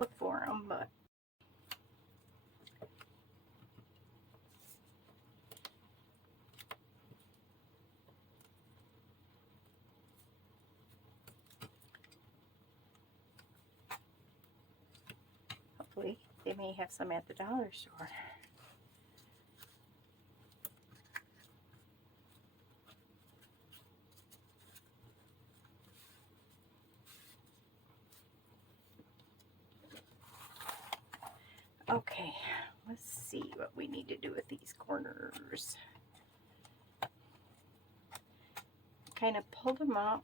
look for them, but hopefully they may have some at the dollar store. Okay, let's see what we need to do with these corners. Kind of pull them up.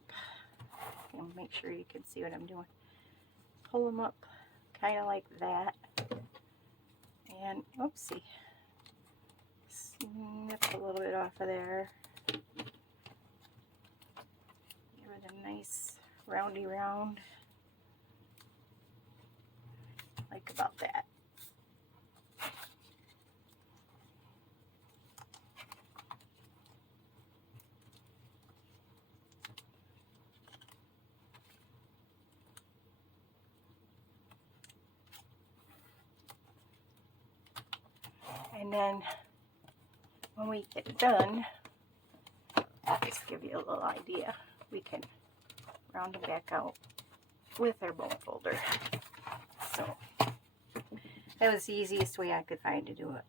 And make sure you can see what I'm doing. Pull them up kind of like that. And oopsie. Snip a little bit off of there. Give it a nice roundy round. Like about that. And then when we get done, I'll just give you a little idea. We can round them back out with our bone folder. So that was the easiest way I could find to do it.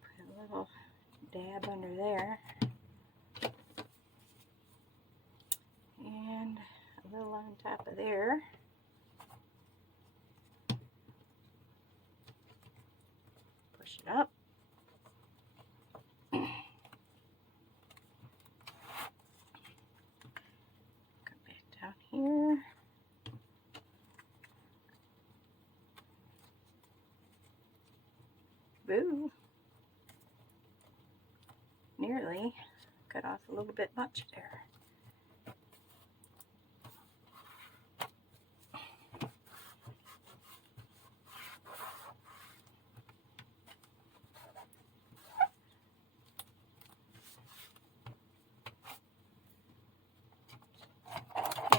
Put a little dab under there. And a little on top of there. Push it up. Come back down here. Boo. Nearly cut off a little bit much there.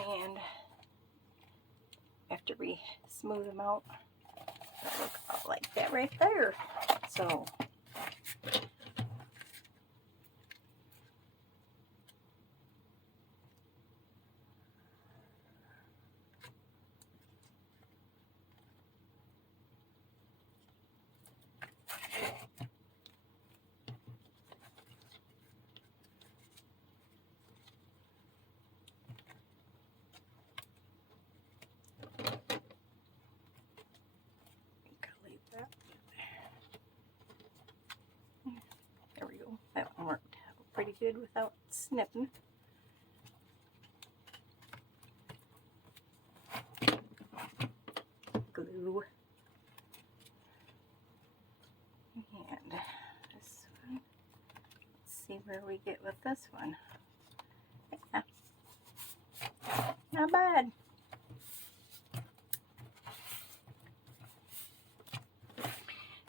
And after we smooth them out, they'll look about like that right there. So there we go. That one worked pretty good without snipping. Glue. And this one. Let's see where we get with this one. Yeah. Not bad.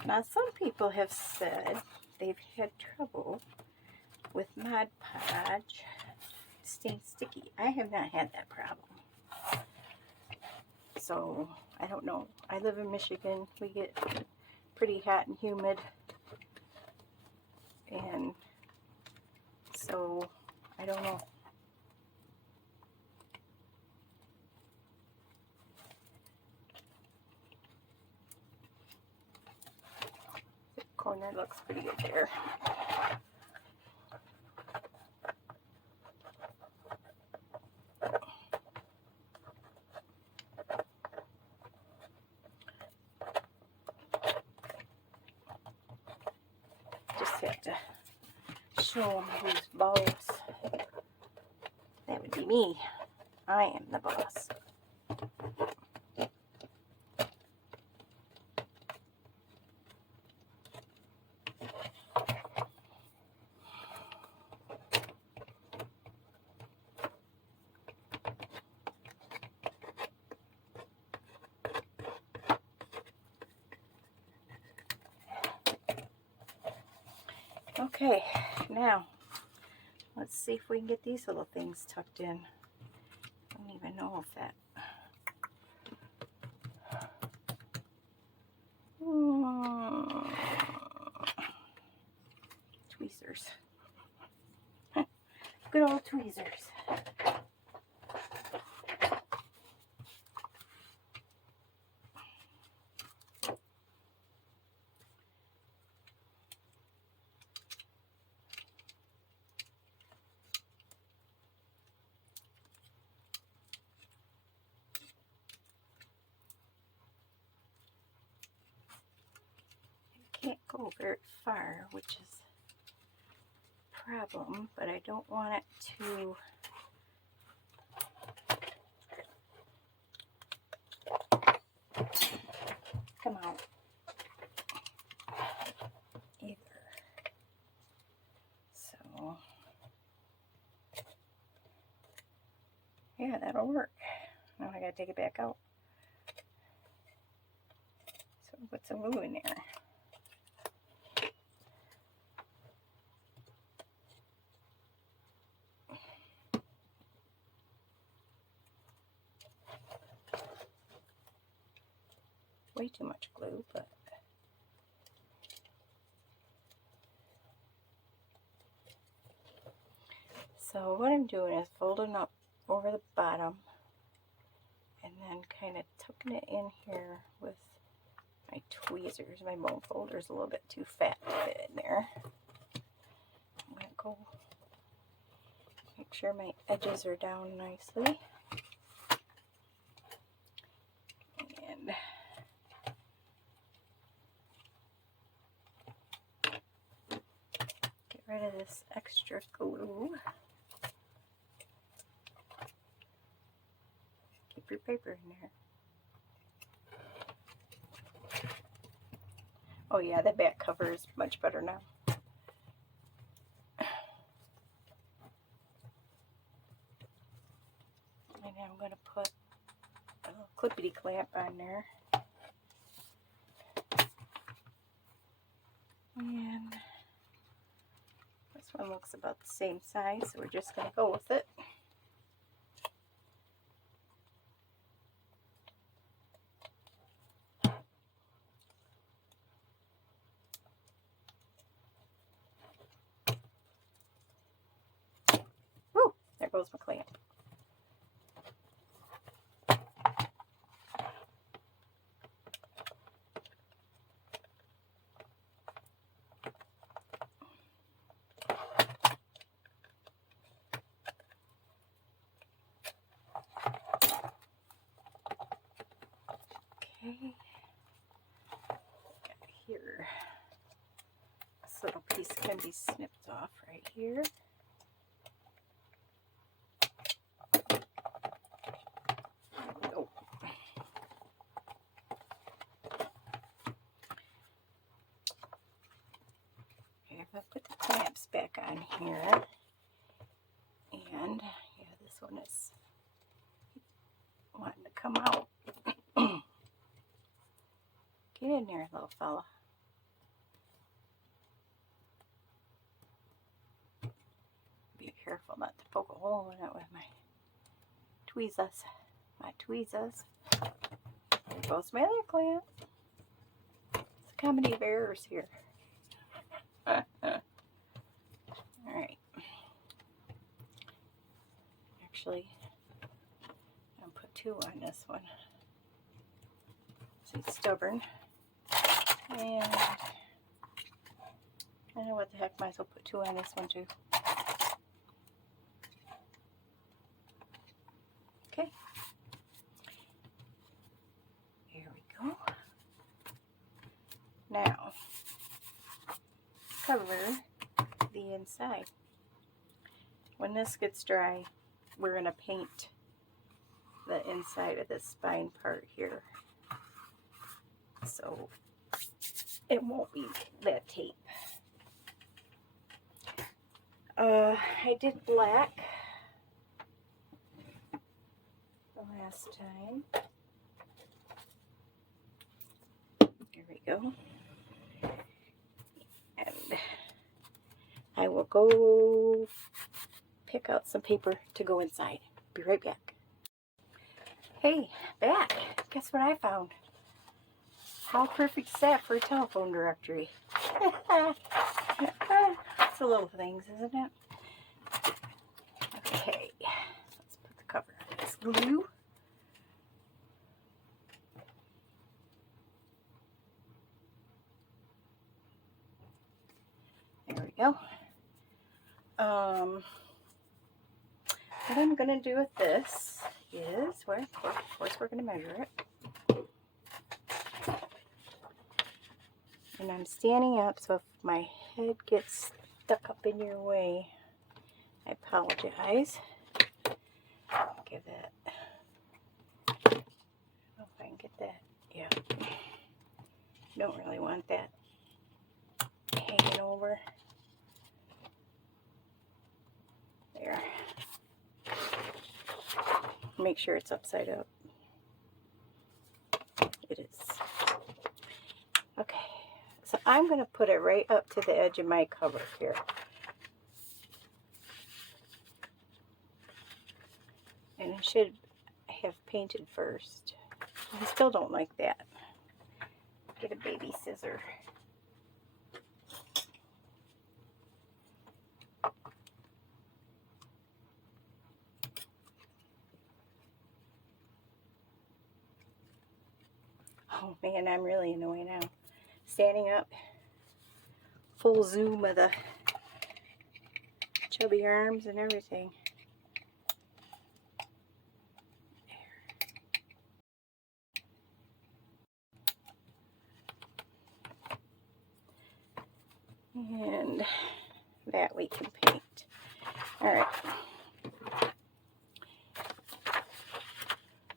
Now some people have said they've had trouble with Mod Podge staying sticky. I have not had that problem. So I don't know. I live in Michigan. We get pretty hot and humid. And so I don't know. The corner looks pretty good there. Just have to show them who's boss. That would be me. I am the boss. Okay, now Let's see if we can get these little things tucked in. I don't even know if that... Tweezers. Good old tweezers. Can't go very far, which is a problem, but I don't want it to come out either. So yeah, that'll work. Now I gotta take it back out. So put some glue in there. Way too much glue, but so what I'm doing is folding up over the bottom and then kind of tucking it in here with my tweezers. My bone folder is a little bit too fat to fit in there. I'm going to go make sure my edges are down nicely. And get rid of this extra glue. Keep your paper in there. Oh yeah, the back cover is much better now. And I'm going to put a little clippity clamp on there. And this one looks about the same size, so we're just going to go with it. Woo! There goes my clamp. Okay, got here. This little piece can be snipped off right here. Oh. Okay, I'll put the clamps back on here. And yeah, this one is wanting to come out. Get in there, little fella. Be careful not to poke a hole in it with my tweezers. My tweezers. There goes my other clamp. It's a comedy of errors here. Alright. Actually, I'll put two on this one. So it's stubborn. And I know what the heck, might as well put two on this one too. Okay. Here we go. Now, cover the inside. When this gets dry, we're going to paint the inside of this spine part here. So it won't be that tape. I did black the last time. Here we go. And I will go pick out some paper to go inside. Be right back. Hey, back. Guess what I found? How perfect is that for a telephone directory? It's the little things, isn't it? Okay, let's put the cover on this glue. There we go. What I'm going to do with this is, well, of course we're going to measure it. And I'm standing up, so if my head gets stuck up in your way, I apologize. Give it, I don't know if I can get that. Yeah. Don't really want that hanging over. There. Make sure it's upside up. It is. Okay. So I'm going to put it right up to the edge of my cover here. And I should have painted first. I still don't like that. Get a baby scissor. Oh man, I'm really annoying now. Standing up, full zoom of the chubby arms and everything. And that we can paint. Alright.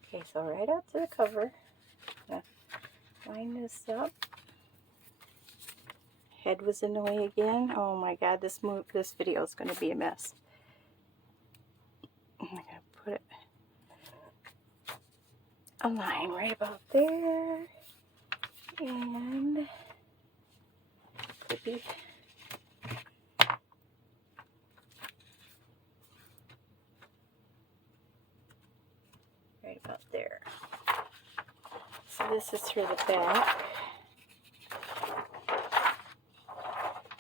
Okay, so right up to the cover. Line this up. Head was in the way again. Oh my god, this video is going to be a mess. I'm going to put it a line right about there. And maybe right about there. So this is for the back.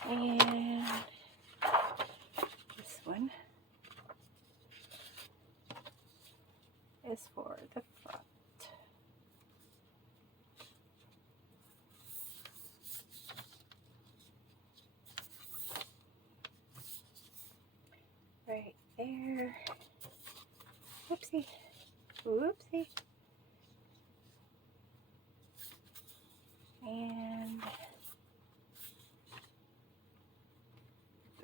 And this one is for the front. Right there. Whoopsie. Whoopsie. And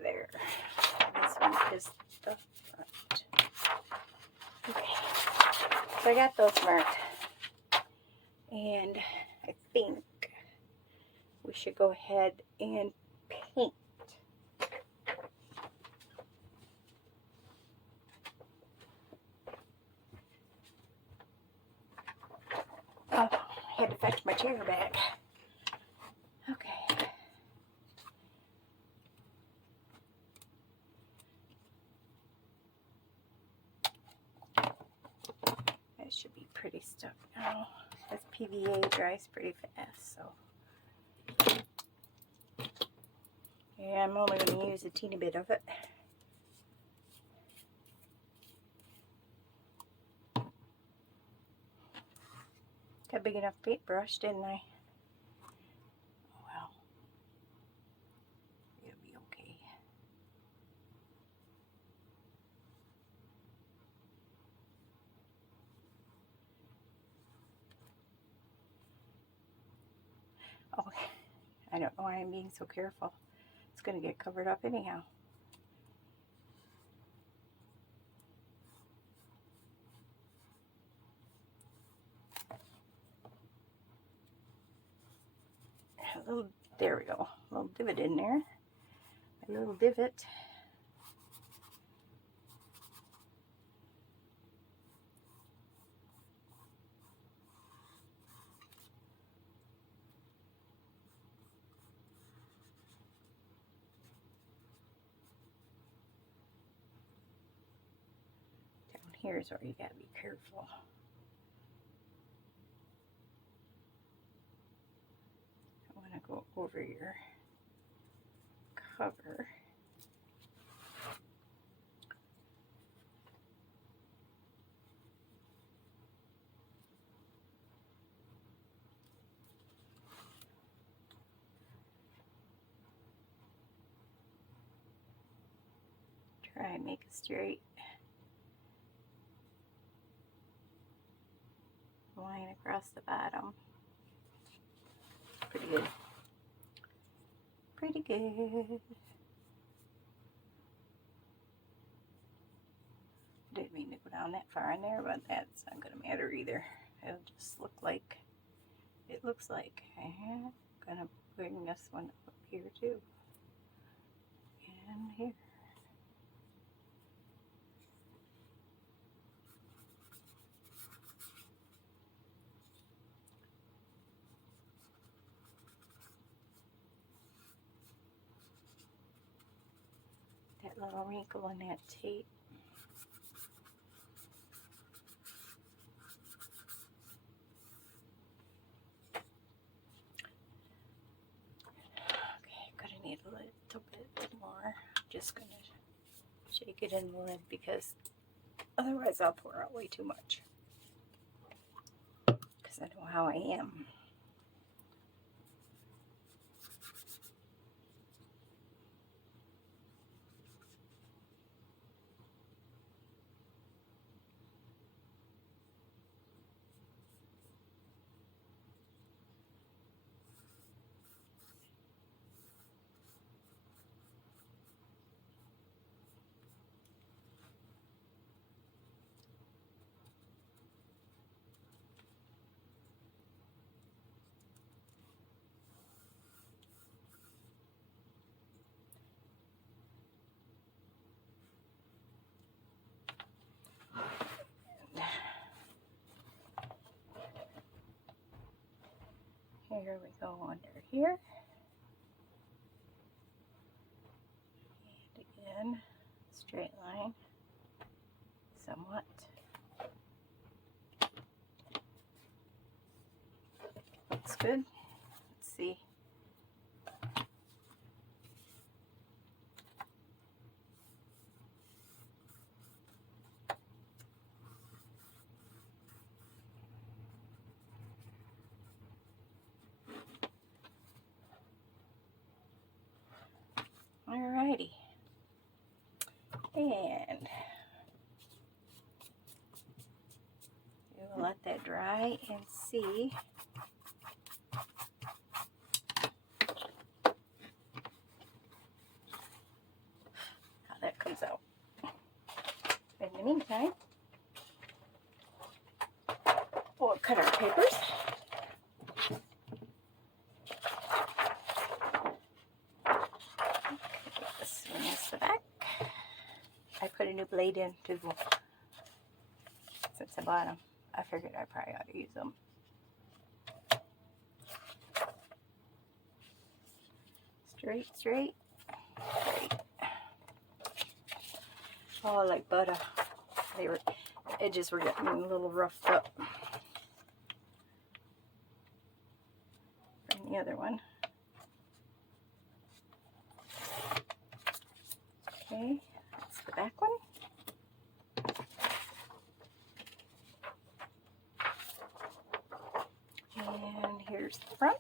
there. This one is the front. Okay. So I got those marked. And I think we should go ahead and paint. Oh, I had to fetch my chair back. Okay. That should be pretty stuck now. This PVA dries pretty fast, so. Yeah, I'm only going to use a teeny bit of it. Got a big enough paintbrush, didn't I? Well, it'll be okay. Oh, I don't know why I'm being so careful. It's going to get covered up anyhow. A little, there we go. A little divot in there. A little divot. here's where you gotta be careful. I want to go over your cover. Try and make a straight line across the bottom. Pretty good. Pretty good. Didn't mean to go down that far in there, but that's not going to matter either. It'll just look like it looks like. I'm going to bring this one up here too. And here. That little wrinkle in that tape. Okay, gonna need a little bit more. I'm just gonna shake it in the lid because otherwise I'll pour out way too much. Because I know how I am. Here we go under here. And again, straight line, somewhat. Looks good. Let's see. Alrighty. And we will let that dry and see how that comes out. In the meantime, we'll cut our papers. This one is the back. I put a new blade in too since I bought them. I figured I probably ought to use them. Straight, straight, straight. Oh, like butter. Edges were getting a little roughed up from the other one. Okay, that's the back one. And here's the front.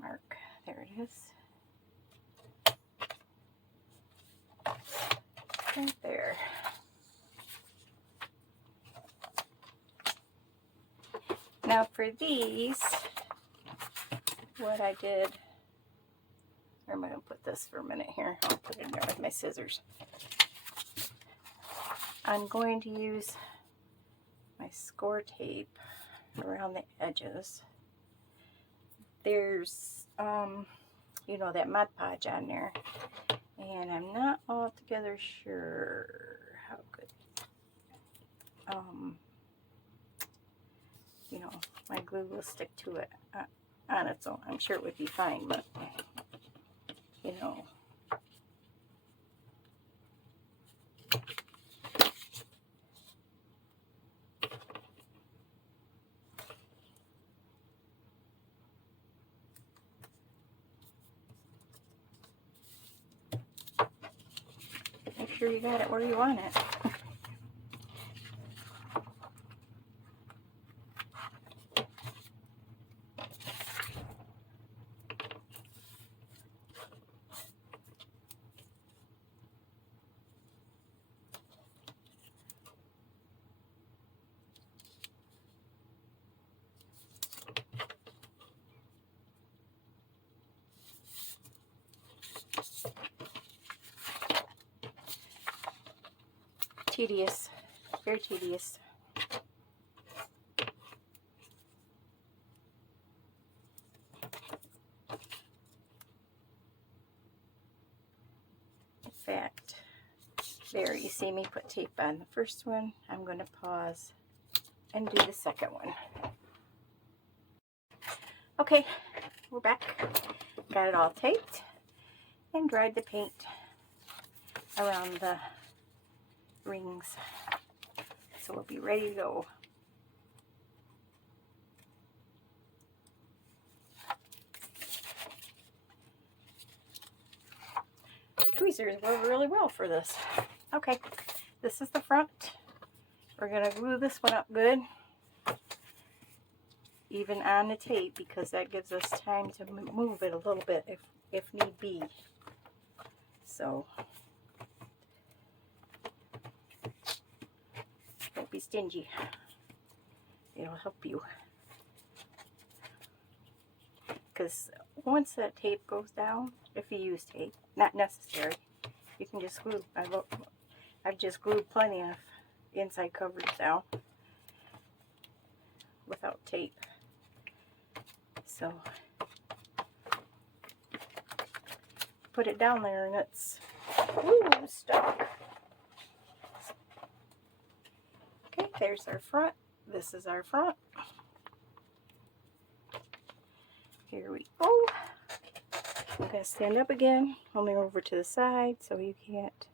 Mark, there it is. Right there. Now for these, what I did, or I'm going to put this for a minute here. I'll put it in there with my scissors. I'm going to use my score tape around the edges. There's, you know, that Mod Podge on there. And I'm not altogether sure how good my glue will stick to it on its own. I'm sure it would be fine, but you know. Make sure you got it where you want it. Tedious, very tedious. In fact, there you see me put tape on the first one. I'm going to pause and do the second one. Okay, we're back. Got it all taped and dried the paint around the rings. So we'll be ready to go. Tweezers work really well for this. Okay, this is the front. We're going to glue this one up good, even on the tape, because that gives us time to move it a little bit if need be. So don't be stingy. It'll help you. Because once that tape goes down, if you use tape, not necessary, you can just glue. I've just glued plenty of inside covers down without tape. So put it down there and it's stuck. Okay, there's our front. This is our front. Here we go. I'm going to stand up again, only over to the side so you can't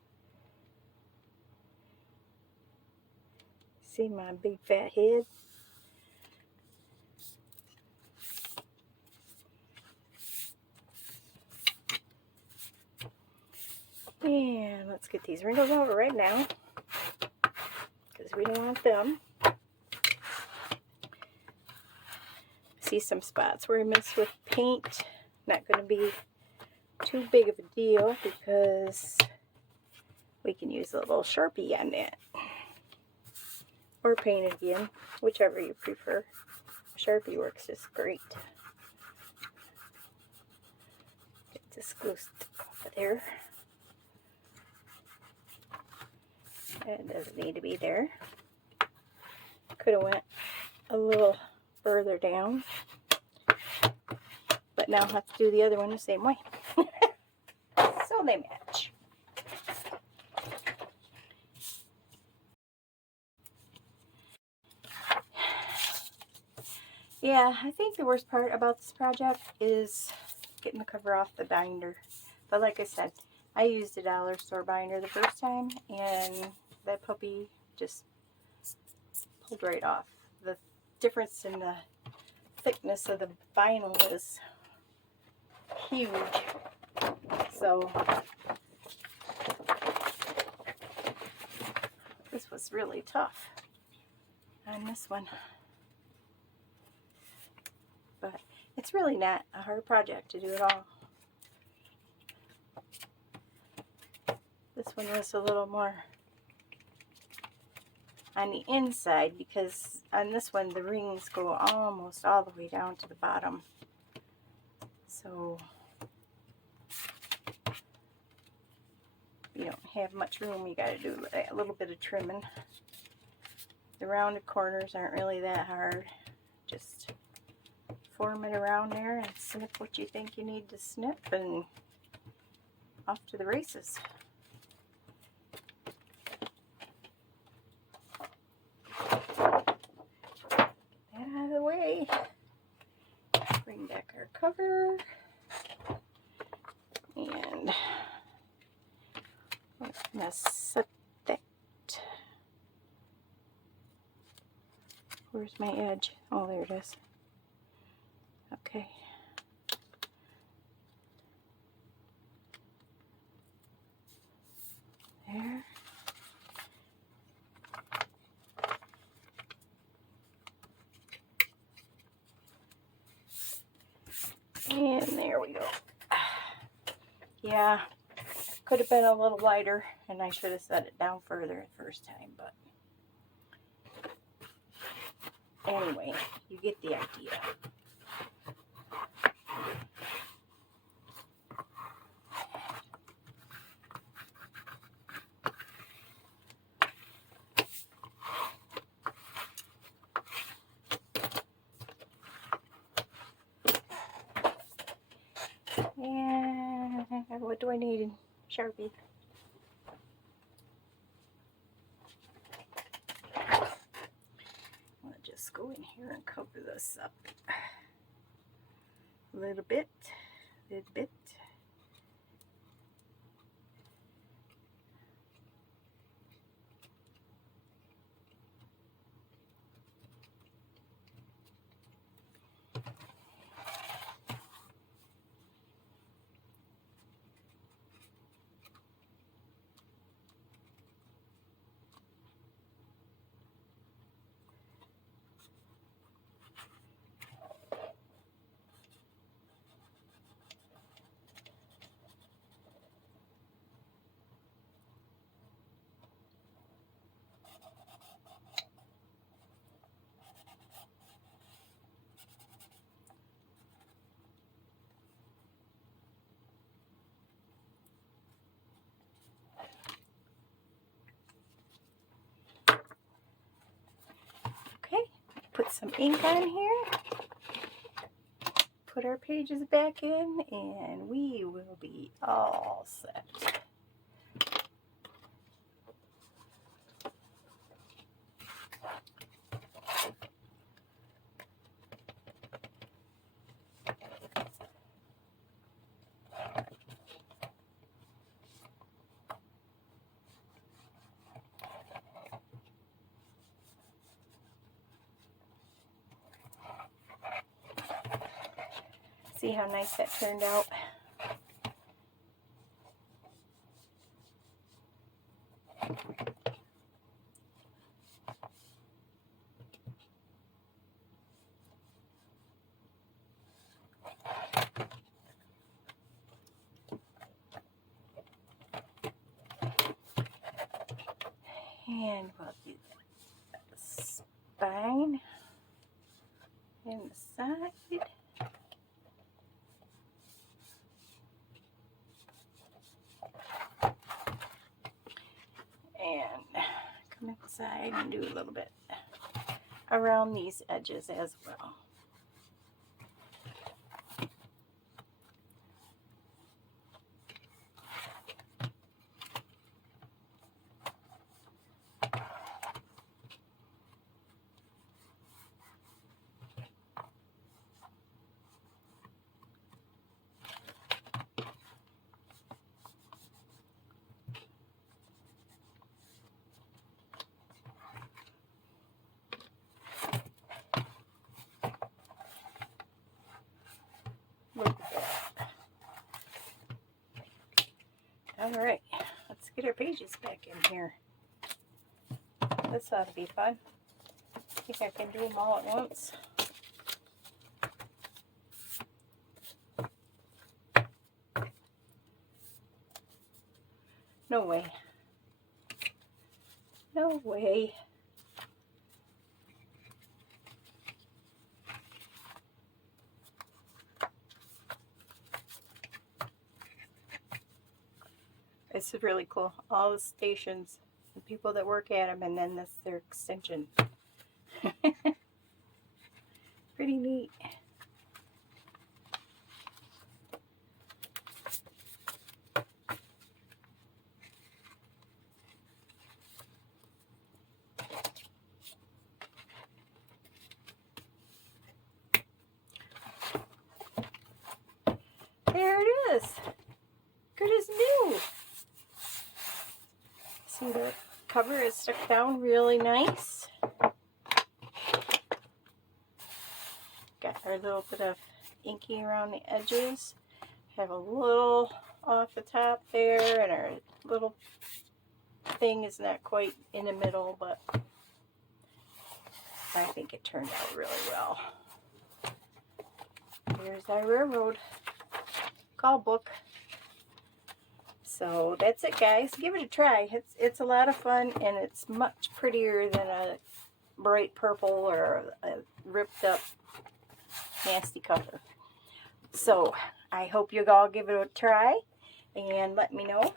see my big fat head. And let's get these wrinkles out right now, because we don't want them. See some spots where I missed with paint. Not going to be too big of a deal because we can use a little Sharpie on that. Or paint again, whichever you prefer. Sharpie works just great. Get this glue stick off of there. It doesn't need to be there. Could have went a little further down, but now I'll have to do the other one the same way. So they match. Yeah, I think the worst part about this project is getting the cover off the binder. But like I said, I used a dollar store binder the first time, and that puppy just pulled right off. The difference in the thickness of the vinyl is huge. So this was really tough on this one. But it's really not a hard project to do it all. This one was a little more on the inside, because on this one the rings go almost all the way down to the bottom. So you don't have much room. You got to do a little bit of trimming. The rounded corners aren't really that hard. Just form it around there and snip what you think you need to snip, and off to the races. Get that out of the way. cover. And I'm gonna set that. Where's my edge? Oh, there it is. Okay. There. And there we go. Yeah, could have been a little lighter, and I should have set it down further the first time, but anyway, you get the idea. And what do I need? Sharpie. I'll just go in here and cover this up a little bit, Okay, put some ink on here, put our pages back in, and we will be all set. See how nice that turned out? And we'll do the spine and the side. And come inside and do a little bit around these edges as well. Look at that. All right, let's get our pages back in here. This ought to be fun. I think I can do them all at once. No way. No way. This is really cool. All the stations, the people that work at them, and then this their extension. Pretty neat. There it is. Good as new. See, the cover is stuck down really nice. Got our little bit of inking around the edges. Have a little off the top there, and our little thing is not quite in the middle, but I think it turned out really well. Here's our railroad call book. So that's it, guys. Give it a try. It's a lot of fun, and it's much prettier than a bright purple or a ripped up nasty cover. So I hope you all give it a try and let me know.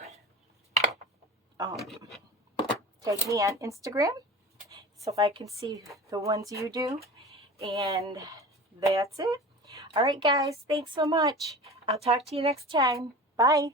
Tag me on Instagram so I can see the ones you do. And that's it. All right, guys. Thanks so much. I'll talk to you next time. Bye.